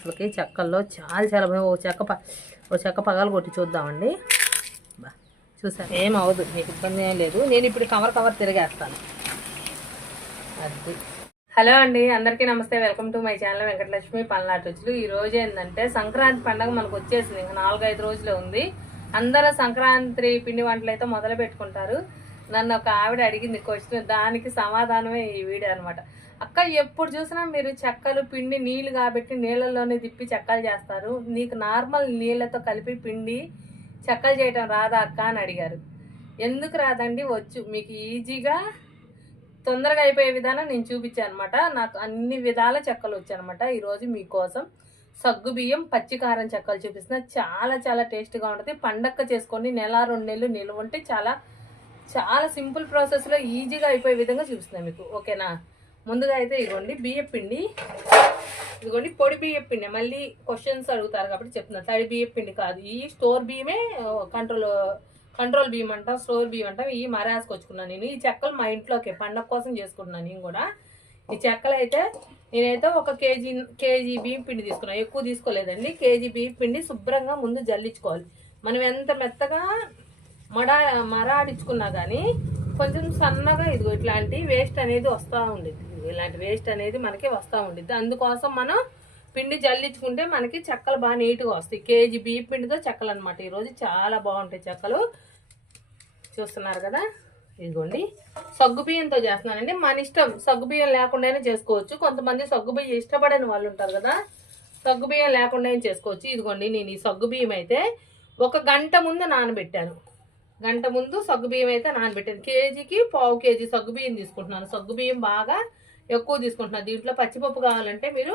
అసలుకి చెక్కల్లో చాలా బాగా ఓ చెక్క పగలు కొట్టి చూద్దామండి. చూసాను, ఏం అవ్వదు, మీకు ఇబ్బంది ఏం లేదు. నేను ఇప్పుడు కవర్ తిరిగేస్తాను. అది హలో అండి, అందరికీ నమస్తే. Welcome to my channel Venkatalakshmi పల్నాటి రుచులు. ఈ రోజు ఏంటంటే సంక్రాంతి పండుగ మనకు వచ్చేసింది. ఇంకా 4-5 రోజులు ఉంది. అందరూ సంక్రాంతి పిండి వంటలు అయితే మొదలు పెట్టుకుంటారు. నన్ను ఒక ఆవిడ అడిగింది క్వశ్చన్, దానికి సమాధానమే ఈ వీడియో అనమాట. అక్క, ఎప్పుడు చూసినా మీరు చెక్కలు పిండి నీళ్ళు కాబట్టి నీళ్ళల్లోనే తిప్పి చెక్కలు చేస్తారు, నీకు నార్మల్ నీళ్ళతో కలిపి పిండి చెక్కలు చేయటం రాదా అక్క అని అడిగారు. ఎందుకు రాదండి, వచ్చు. మీకు ఈజీగా తొందరగా అయిపోయే విధానం నేను చూపించాను అనమాట. నాకు అన్ని విధాల చెక్కలు వచ్చానమాట. ఈరోజు మీకోసం సగ్గు బియ్యం పచ్చికారం చెక్కలు చూపిస్తున్నా. చాలా టేస్ట్గా ఉంటుంది. పండక్క చేసుకోండి, 1-2 నెలలు నిల్వ ఉంటే చాలా సింపుల్ ప్రాసెస్లో ఈజీగా అయిపోయే విధంగా చూపిస్తున్నాను మీకు. ఓకేనా? ముందుగా అయితే ఇదిగోండి బియ్యం పిండి. ఇదిగోండి పొడి బియ్యం పిండి. మళ్ళీ క్వశ్చన్స్ అడుగుతారు కాబట్టి చెప్తున్నా, తడి బియ్యం పిండి కాదు. ఈ స్టోర్ బియ్యమే, కంట్రోల్ బియ్యం అంటాం, స్టోర్ బియ్యం అంటాం. ఈ మరాసుకొచ్చుకున్నాను నేను. ఈ చెక్కలు మా ఇంట్లోకి పండగ కోసం చేసుకుంటున్నాను నేను కూడా. ఈ చెక్కలు అయితే నేనైతే ఒక కేజీ బియ్యం పిండి తీసుకున్నాను. ఎక్కువ తీసుకోలేదండి. కేజీ బియ్యం పిండి శుభ్రంగా ముందు జల్లించుకోవాలి. మనం ఎంత మెత్తగా మరాడించుకున్నా కానీ కొంచెం సన్నగా ఇదిగో ఇట్లాంటి వేస్ట్ అనేది వస్తూ ఉండిద్ది. ఇలాంటి వేస్ట్ అనేది మనకి వస్తూ ఉండిద్ది. అందుకోసం మనం పిండి జల్లించుకుంటే మనకి చెక్కలు బాగా నీట్గా వస్తాయి. కేజీ బియ్యం పిండితో చెక్కలు అనమాట. ఈరోజు చాలా బాగుంటాయి చెక్కలు. చూస్తున్నారు కదా, ఇదిగోండి సగ్గు బియ్యంతో చేస్తున్నానండి. మన ఇష్టం, సగ్గు బియ్యం లేకుండానే చేసుకోవచ్చు. కొంతమంది సగ్గు బియ్యం ఇష్టపడని వాళ్ళు ఉంటారు కదా, సగ్గు బియ్యం లేకుండానే చేసుకోవచ్చు. ఇదిగోండి నేను ఈ సగ్గు బియ్యం అయితే 1 గంట ముందు నానబెట్టాను. గంట ముందు సగ్గు బియ్యం అయితే నానబెట్టాను. కేజీకి 1/4 కేజీ సగ్గు బియ్యం తీసుకుంటున్నాను. సగ్గు బియ్యం బాగా ఎక్కువ తీసుకుంటున్నాను. దీంట్లో పచ్చిపప్పు కావాలంటే మీరు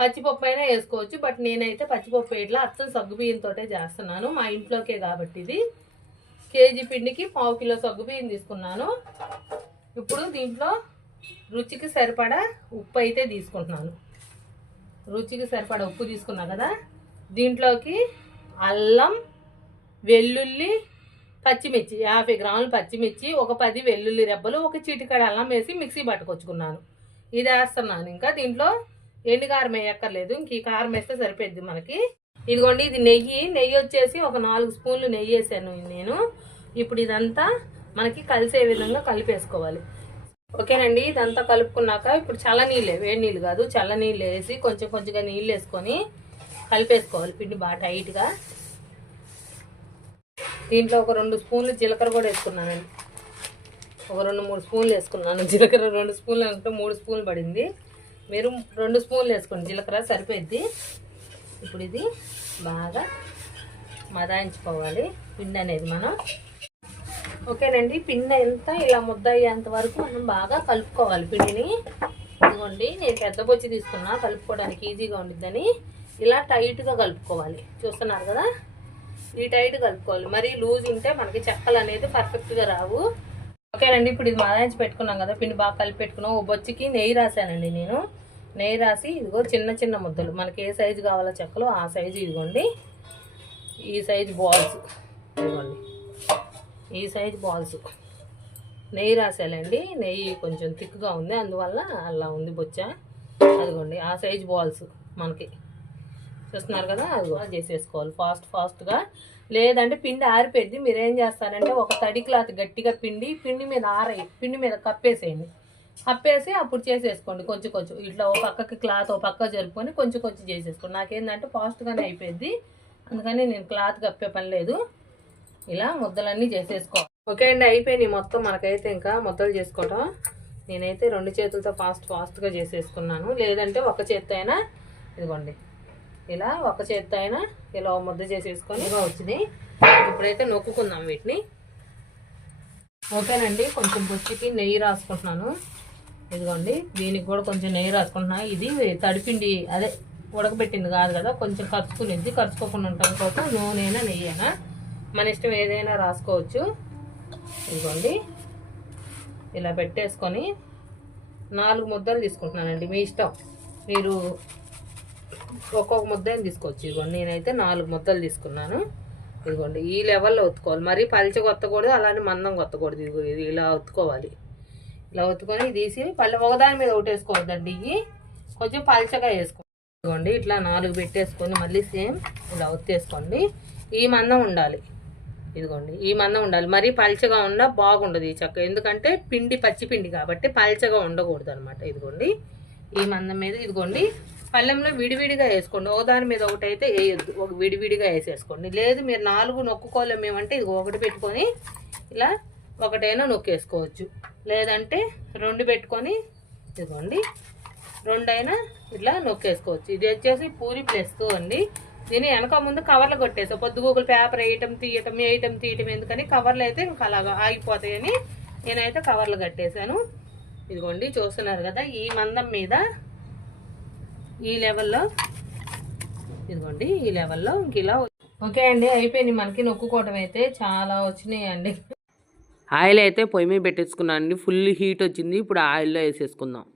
పచ్చిపప్పు అయినా వేసుకోవచ్చు. బట్ నేనైతే పచ్చిపప్పు ఇట్లా అచ్చం సగ్గు బియ్యంతో చేస్తున్నాను, మా ఇంట్లోకే కాబట్టి. ఇది కేజీ పిండికి 1/4 కిలో సగ్గు బియ్యం తీసుకున్నాను. ఇప్పుడు దీంట్లో రుచికి సరిపడా ఉప్పు అయితే తీసుకుంటున్నాను. రుచికి సరిపడా ఉప్పు తీసుకున్నా కదా, దీంట్లోకి అల్లం, వెల్లుల్లి, పచ్చిమిర్చి 50 గ్రాములు పచ్చిమిర్చి, ఒక 10 వెల్లుల్లి రెబ్బలు, ఒక చిటికెడు అల్లం వేసి మిక్సీ పట్టుకొచ్చుకున్నాను. ఇది వేస్తున్నాను. ఇంకా దీంట్లో ఎండు కారం వేయక్కర్లేదు, ఇంక ఈ కారం వేస్తే సరిపోద్ది మనకి. ఇదిగోండి ఇది నెయ్యి వచ్చేసి ఒక 4 స్పూన్లు నెయ్యి వేసాను నేను. ఇప్పుడు ఇదంతా మనకి కలిసే విధంగా కలిపేసుకోవాలి. ఓకేనండి, ఇదంతా కలుపుకున్నాక ఇప్పుడు చల్లనీళ్ళే, వేడి నీళ్ళు కాదు, చల్లనీళ్ళు వేసి కొంచెంగా నీళ్ళు వేసుకొని కలిపేసుకోవాలి పిండి బాగా టైట్గా. దీంట్లో ఒక 2 స్పూన్లు జీలకర్ర కూడా వేసుకున్నానండి. ఒక 2-3 స్పూన్లు వేసుకున్నాను జీలకర్ర. 2 స్పూన్లు అంటే 3 స్పూన్లు పడింది. మీరు 2 స్పూన్లు వేసుకోండి జీలకర్ర, సరిపోద్ది. ఇప్పుడు ఇది బాగా మదాయించుకోవాలి పిండి అనేది మనం. ఓకేనండి, పిండి అంతా ఇలా ముద్ద అయ్యేంత వరకు మనం బాగా కలుపుకోవాలి పిండిని. ఇదిగోండి నేను పెద్ద బొచ్చి తీసుకున్నా, కలుపుకోవడానికి ఈజీగా ఉండిద్దని. ఇలా టైట్గా కలుపుకోవాలి. చూస్తున్నారు కదా, ఈ టైట్ కలుపుకోవాలి. మరీ లూజ్ ఉంటే మనకి చెక్కలు అనేది పర్ఫెక్ట్గా రావు. ఓకేనండి, ఇప్పుడు ఇది మదాయించి పెట్టుకున్నాం కదా, పిండి బాగా కలిపి పెట్టుకున్నాం. ఓ బొచ్చికి నెయ్యి రాశానండి నేను. నెయ్యి రాసి ఇదిగో చిన్న ముద్దలు, మనకి ఏ సైజు కావాలో చెక్కలు ఆ సైజు. ఇదిగోండి ఈ సైజు బాల్స్, ఇదిగోండి ఈ సైజు బాల్స్ నెయ్యి రాసాలండి. నెయ్యి కొంచెం థిక్గా ఉంది, అందువల్ల అలా ఉంది బొచ్చ. అదిగోండి ఆ సైజు బాల్స్ మనకి. చూస్తున్నారు కదా, అదిగో చేసేసుకోవాలి ఫాస్ట్గా. లేదంటే పిండి ఆరిపోద్ది. మీరు ఏం చేస్తారంటే ఒక తడి క్లాత్ గట్టిగా పిండి మీద కప్పేసేయండి. కప్పేసి అప్పుడు చేసేసుకోండి కొంచెం ఇట్లా ఒక పక్కకి క్లాత్ ఒక పక్క జరుపుకొని కొంచెం చేసేసుకోండి. నాకేంటంటే ఫాస్ట్గానే అయిపోద్ది, అందుకని నేను క్లాత్ కప్పే పని లేదు. ఇలా ముద్దలన్నీ చేసేసుకోవాలి. ఓకే అండి, అయిపోయినాయి మొత్తం. మనకైతే ఇంకా ముద్దలు చేసుకోవటం. నేనైతే 2 చేతులతో ఫాస్ట్గా చేసేసుకున్నాను. లేదంటే ఒక చేత్తో అయినా, ఇదిగోండి ఇలా ఒక చేత్తో అయినా ఇలా ముద్ద చేసేసుకొని ఇలా వచ్చింది. ఇప్పుడైతే నొక్కుకుందాం వీటిని. ఓకేనండి, కొంచెం బొచ్చికి నెయ్యి రాసుకుంటున్నాను. ఇదిగోండి దీనికి కూడా కొంచెం నెయ్యి రాసుకుంటున్నాను. ఇది తడిపిండి, అదే ఉడకబెట్టింది కాదు కదా, కొంచెం ఖర్చుకోకుండా ఉండటం కోసం నూనెనా నెయ్యనా మన ఇష్టం ఏదైనా రాసుకోవచ్చు. ఇదిగోండి ఇలా పెట్టేసుకొని 4 ముద్దలు తీసుకుంటున్నానండి. మీ ఇష్టం, మీరు ఒక్కొక్క ముద్ద తీసుకోవచ్చు. ఇదిగోండి నేనైతే 4 ముద్దలు తీసుకున్నాను. ఇదిగోండి ఈ లెవెల్లో ఒత్తుకోవాలి. మరీ పల్చగా ఒత్తకూడదు, అలానే మందం ఒత్తకూడదు. ఇది ఇలా ఒత్తుకోవాలి. ఇలా ఒత్తుకొని తీసి ఒకదాని మీద ఒకటి వేసుకోవద్దండి. ఇవి కొంచెం పల్చగా వేసుకోవాలి. ఇదిగోండి ఇట్లా 4 పెట్టేసుకొని మళ్ళీ సేమ్ ఇలా ఒత్తేసుకోండి. ఈ మందం ఉండాలి. ఇదిగోండి ఈ మందం ఉండాలి. మరీ పల్చగా ఉన్న బాగుండదు ఈ చెక్క, ఎందుకంటే పిండి పచ్చి పిండి కాబట్టి పల్చగా ఉండకూడదు అనమాట. ఇదిగోండి ఈ మందం మీద ఇదిగోండి పళ్ళెంలో విడివిడిగా వేసుకోండి. ఒకదాని మీద ఒకటి అయితే వేయొద్దు, ఒక విడివిడిగా వేసేసుకోండి. లేదు మీరు 4 నొక్కుకోలేము మేమంటే ఇది ఒకటి పెట్టుకొని ఇలా ఒకటైనా నొక్కేసుకోవచ్చు, లేదంటే 2 పెట్టుకొని ఇదిగోండి 2 అయినా ఇట్లా నొక్కేసుకోవచ్చు. ఇది వచ్చేసి పూరి ప్లస్ అండి. దీని వెనక ముందు కవర్లు కొట్టేసా, పొద్దుగూకులు పేపర్ వేయటం తీయటం ఎందుకని కవర్లు అయితే ఇంకా అలాగా ఆగిపోతాయని నేనైతే కవర్లు కట్టేశాను. ఇదిగోండి చూస్తున్నారు కదా ఈ మందం మీద ఈ లెవెల్లో ఇదిగోండి ఈ లెవెల్లో ఇంక ఇలా. ఓకే అండి అయిపోయింది మనకి నొక్కుకోవటం అయితే చాలా వచ్చినాయి అండి. ఆయిల్ అయితే పొయ్యి మీద పెట్టేసుకున్నాను అండి, ఫుల్ హీట్ వచ్చింది. ఇప్పుడు ఆయిల్లో వేసేసుకుందాం.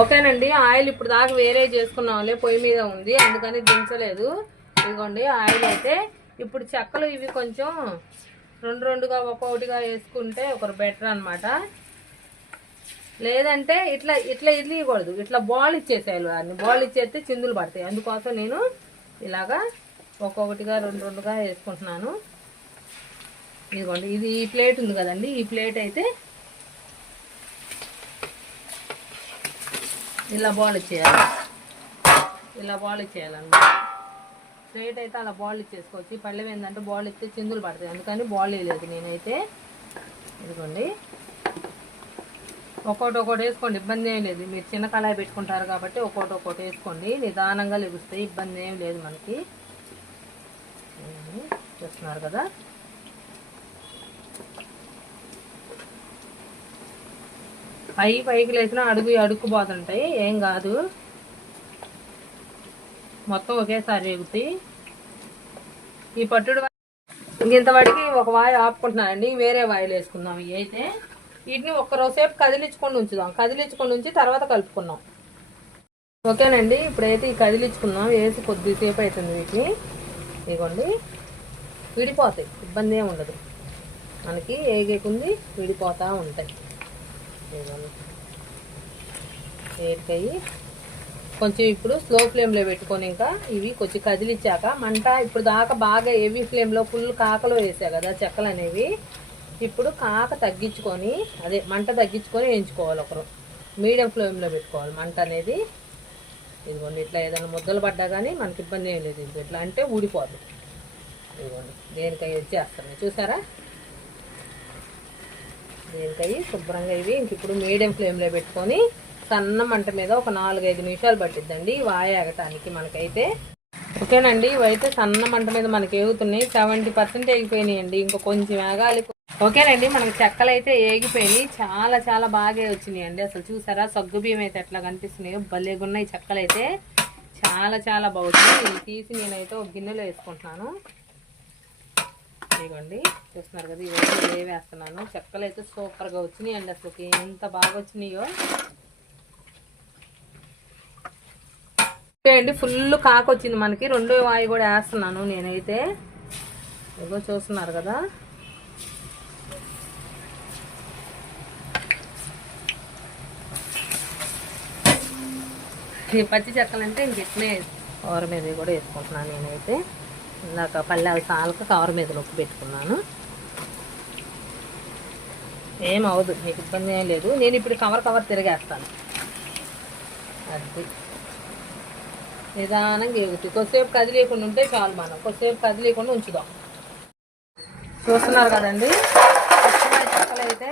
ఓకేనండి ఆయిల్ ఇప్పుడు దాకా వేరే చేసుకున్నాంలే, పొయ్యి మీద ఉంది అందుకని దించలేదు. ఇదిగోండి ఆయిల్ అయితే ఇప్పుడు చెక్కలు ఇవి కొంచెం 2గా ఒక్కొక్కటిగా వేసుకుంటే ఒకరు బెటర్ అనమాట. లేదంటే ఇట్లా ఇట్లా ఇవ్వకూడదు, ఇట్లా బాల్ ఇచ్చేసేయాలి. అన్ని బాల్ ఇచ్చేస్తే చిందులు పడతాయి. అందుకోసం నేను ఇలాగా ఒక్కొక్కటిగా 2గా వేసుకుంటున్నాను. ఇదిగోండి ఇది ఈ ప్లేట్ ఉంది కదండి, ఈ ప్లేట్ అయితే ఇలా బాల్ ఇచ్చేయాలి, ఇలా బాల్ ఇచ్చేయాలన్నమాట. ప్లేట్ అయితే అలా బాల్ ఇచ్చేసుకోవచ్చు. పళ్ళెం ఏంటంటే బాల్ ఇస్తే చిందులు పడతాయి, అందుకని బాల్ వేయలేదు నేనైతే. ఇదిగోండి ఒక్కొక్కటి వేసుకోండి, ఇబ్బంది ఏం లేదు. మీరు చిన్న కళాయి పెట్టుకుంటారు కాబట్టి ఒక్కొక్కటి వేసుకోండి, నిదానంగా లెగుస్తాయి, ఇబ్బంది ఏం లేదు మనకి. చూస్తున్నారు కదా పైకి లేసినా అడుక్కుపోతుంటాయి, ఏం కాదు, మొత్తం ఒకేసారి వేగుతాయి. ఈ పట్టుడు ఇంతవరకు ఒక వాయి ఆపుకుంటున్నానండి, వేరే వాయిలు వేసుకుందాం. ఇవి అయితే వీటిని ఒక్కరోసేపు కదిలించుకొని ఉంచుదాం, కదిలించుకొని ఉంచి తర్వాత కలుపుకున్నాం. ఓకేనండి ఇప్పుడైతే ఈ కదిలించుకుందాం, వేసి కొద్దిసేపు అవుతుంది వీటిని. ఇదిగోండి విడిపోతాయి, ఇబ్బంది ఏమి ఉండదు మనకి, ఏగేకుంది విడిపోతూ ఉంటాయి. ఏడికయ్యి కొంచెం ఇప్పుడు స్లో ఫ్లేమ్లో పెట్టుకొని ఇంకా ఇవి కొంచెం కదిలిచ్చాక మంట ఇప్పుడు దాకా బాగా హెవీ ఫ్లేమ్లో ఫుల్ కాకలో వేసా కదా చెక్కలు అనేవి, ఇప్పుడు కాక తగ్గించుకొని అదే మంట తగ్గించుకొని వేయించుకోవాలి. ఒకరు మీడియం ఫ్లేమ్లో పెట్టుకోవాలి మంట అనేది. ఇదిగోండి ఇట్లా ఏదైనా ముద్దలు పడ్డా కానీ మనకి ఇబ్బంది ఏం లేదు, ఇది ఇట్లా అంటే ఊడిపోదు. ఇదిగోండి దేనికై వచ్చేస్తున్నాయి చూసారా, దేనికై శుభ్రంగా ఇవి ఇంక ఇప్పుడు మీడియం ఫ్లేమ్లో పెట్టుకొని సన్న మంట మీద ఒక 4-5 నిమిషాలు పట్టిద్దండి వాయి ఆగటానికి మనకైతే. ఓకేనండి ఇవైతే సన్న మంట మీద మనకి ఏగుతున్నాయి, 70% ఏగిపోయినాయండి, ఇంకా కొంచెం వేగాలి. ఓకేనండి మనకి చెక్కలు అయితే ఏగిపోయినాయి, చాలా బాగా వచ్చినాయి అండి. అసలు చూసారా సగ్గుబియ్యం అయితే ఎట్లా కనిపిస్తున్నాయో, భలేగున్నాయి చెక్కలు అయితే, చాలా బాగున్నాయి. ఇవి తీసి నేనైతే ఒక గిన్నెలో వేసుకుంటున్నాను. ఇదిగోండి చూస్తున్నారు కదా ఇవైతే వేస్తున్నాను. చెక్కలు అయితే సూపర్గా వచ్చినాయి అండి, అసలు ఎంత బాగా వచ్చినాయో. అండి ఫుల్ కాకొచ్చింది మనకి, 2వ వాయి కూడా వేస్తున్నాను నేనైతే. ఇదిగో చూస్తున్నారు కదా ఈ పచ్చి చెక్కలంటే ఇంకెట్లే కవర్ మీద కూడా వేసుకుంటున్నాను నేనైతే. ఇందాక పల్లెలు సాలకు కవర్ మీద నొక్కి పెట్టుకున్నాను, ఏమవదు మీకు ఇబ్బంది ఏం లేదు. నేను ఇప్పుడు కవర్ తిరిగేస్తాను, అది నిదానంగా ఎగుతుంది. కొద్దిసేపు కదిలేకుండా ఉంటే చాలు, మనం కొద్దిసేపు కదిలేకుండా ఉంచుదాం. చూస్తున్నారు కదండి చెక్కలు అయితే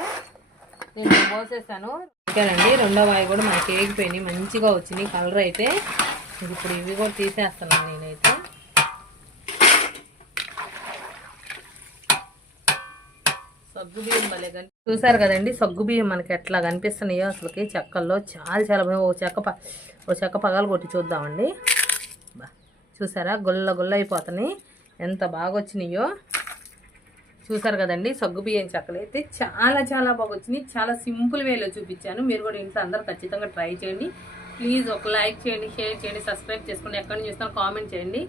నేను పోసేసాను. ఓకేనండి 2వ వాయి కూడా మనకి ఏగిపోయినాయి, మంచిగా వచ్చినాయి కలర్ అయితే. ఇప్పుడు ఇవి కూడా తీసేస్తున్నాను నేనైతే. సగ్గుబియ్యం భలే చూసారు కదండి సగ్గుబియ్యం మనకి ఎట్లా కనిపిస్తున్నాయో అసలుకి చెక్కల్లో, చాలా బాగా. ఓ చెక్క పగలు కొట్టి చూద్దామండి. చూసారా గుల్ల అయిపోతున్నాయి, ఎంత బాగా వచ్చినాయో చూసారు కదండి. సగ్గుబియ్యం చెక్కలు అయితే చాలా బాగా వచ్చినాయి. చాలా సింపుల్ వేలో చూపించాను, మీరు కూడా ఇంట్లో అందరూ ఖచ్చితంగా ట్రై చేయండి. ప్లీజ్ ఒక లైక్ చేయండి, షేర్ చేయండి, సబ్స్క్రైబ్ చేసుకోండి. ఎక్కడి నుంచి చూస్తారో కామెంట్ చేయండి.